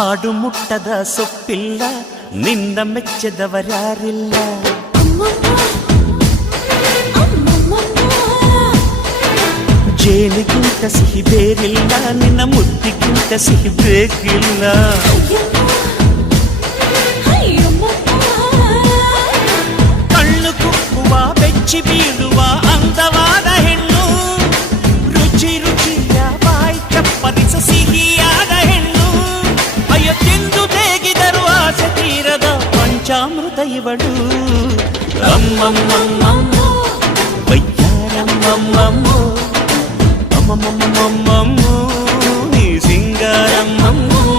ಹಾಡು ಮುಟ್ಟದ ಸೊಪ್ಪಿಲ್ಲ, ನಿನ್ನ ಮೆಚ್ಚದವರ್ಯಾರಿಲ್ಲ. ಜೇನಿಗಿಂತ ಸಿಹಿ ಬೇರಿಲ್ಲ, ನಿನ್ನ ಮುದ್ದಿಗಿಂತ ಸಿಹಿ ಬೇಕಿಲ್ಲ. ಕಣ್ಣು ಕುಕ್ಕುವ ಬೆಚ್ಚಿ ಬೀಳುವ ಅಂದವಾದ ಹೆಣ್ಣು, ರುಚಿ ರುಚಿಯ ಬಾಯಿ ಚಪ್ಪರಿಸ ಸಿಹಿಯಾದ ಹೆಣ್ಣು. ಅಯ್ಯೋ ತಿಂದು ಬೇಗಿದರು ಆಸೆ ತೀರದ ಪಂಚಾಮೃತ ಇವಳು. ಅಮ್ಮಮ್ಮಮ್ಮಮ್ಮೋ ವಯ್ಯಾರಮ್ಮಮ್ಮಮ್ಮೋ ಅಮ್ಮಮ್ಮಮ್ಮಮ್ಮೋ ನೀ ಸಿಂಗಾರಮ್ಮಮ್ಮೋ.